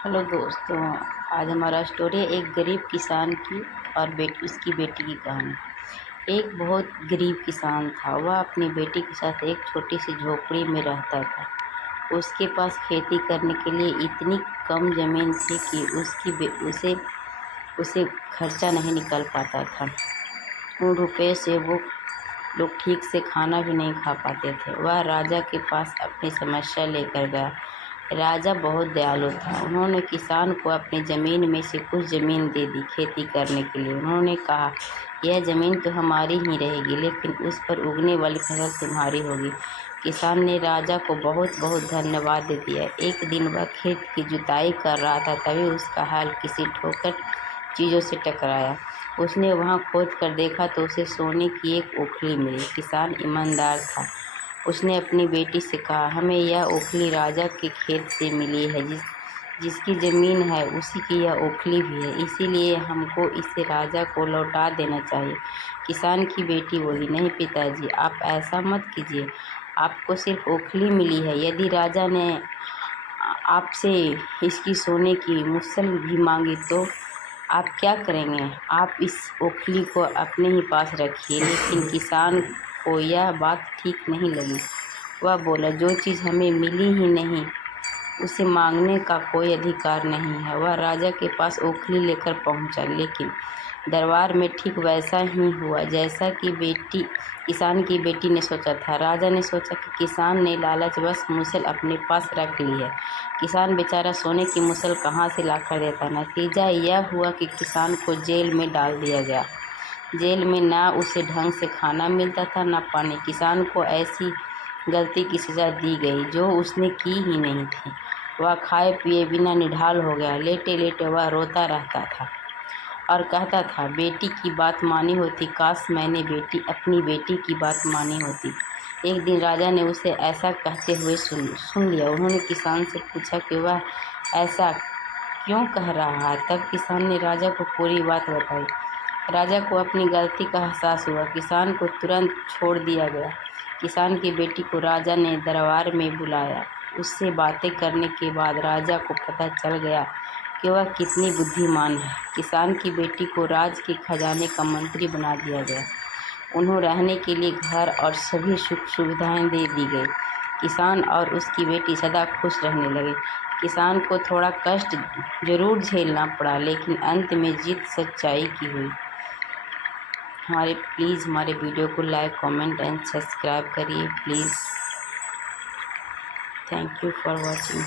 Hello दोस्तों, आज हमारा स्टोरी है एक गरीब किसान की और उसकी बेटी की कहानी। एक बहुत गरीब किसान था। वह अपनी बेटी के साथ एक छोटी सी झोपड़ी में रहता था। उसके पास खेती करने के लिए इतनी कम ज़मीन थी कि उसे उसे खर्चा नहीं निकल पाता था। उन रुपये से वो लोग ठीक से खाना भी नहीं खा पाते थे। वह राजा के पास अपनी समस्या लेकर गया। राजा बहुत दयालु था। उन्होंने किसान को अपनी ज़मीन में से कुछ ज़मीन दे दी खेती करने के लिए। उन्होंने कहा, यह ज़मीन तो हमारी ही रहेगी, लेकिन उस पर उगने वाली फसल तुम्हारी होगी। किसान ने राजा को बहुत बहुत धन्यवाद दे दिया। एक दिन वह खेत की जुताई कर रहा था, तभी उसका हाल किसी ठोकर चीज़ों से टकराया। उसने वहाँ खोद कर देखा तो उसे सोने की एक ओखली मिली। किसान ईमानदार था। उसने अपनी बेटी से कहा, हमें यह ओखली राजा के खेत से मिली है। जिसकी ज़मीन है उसी की यह ओखली भी है, इसीलिए हमको इसे राजा को लौटा देना चाहिए। किसान की बेटी बोली, नहीं पिताजी, आप ऐसा मत कीजिए। आपको सिर्फ ओखली मिली है। यदि राजा ने आपसे इसकी सोने की मुसल भी मांगी तो आप क्या करेंगे? आप इस ओखली को अपने ही पास रखिए। लेकिन किसान को यह बात ठीक नहीं लगी। वह बोला, जो चीज़ हमें मिली ही नहीं उसे मांगने का कोई अधिकार नहीं है। वह राजा के पास ओखली लेकर पहुंचा, लेकिन दरबार में ठीक वैसा ही हुआ जैसा कि किसान की बेटी ने सोचा था। राजा ने सोचा कि किसान ने लालचवश मुसल अपने पास रख ली है। किसान बेचारा सोने की मुसल कहाँ से लाकर देता। नतीजा यह हुआ कि किसान को जेल में डाल दिया गया। जेल में ना उसे ढंग से खाना मिलता था, ना पानी। किसान को ऐसी गलती की सज़ा दी गई जो उसने की ही नहीं थी। वह खाए पिए बिना निढाल हो गया। लेटे लेटे वह रोता रहता था और कहता था, बेटी की बात मानी होती, काश मैंने अपनी बेटी की बात मानी होती। एक दिन राजा ने उसे ऐसा कहते हुए सुन लिया। उन्होंने किसान से पूछा कि वह ऐसा क्यों कह रहा है। तब किसान ने राजा को पूरी बात बताई। राजा को अपनी गलती का एहसास हुआ। किसान को तुरंत छोड़ दिया गया। किसान की बेटी को राजा ने दरबार में बुलाया। उससे बातें करने के बाद राजा को पता चल गया कि वह कितनी बुद्धिमान है। किसान की बेटी को राज के खजाने का मंत्री बना दिया गया। उन्हें रहने के लिए घर और सभी सुख सुविधाएं दे दी गई। किसान और उसकी बेटी सदा खुश रहने लगे। किसान को थोड़ा कष्ट जरूर झेलना पड़ा, लेकिन अंत में जीत सच्चाई की हुई। प्लीज़ हमारे वीडियो को लाइक, कमेंट एंड सब्सक्राइब करिए please. Thank you for watching.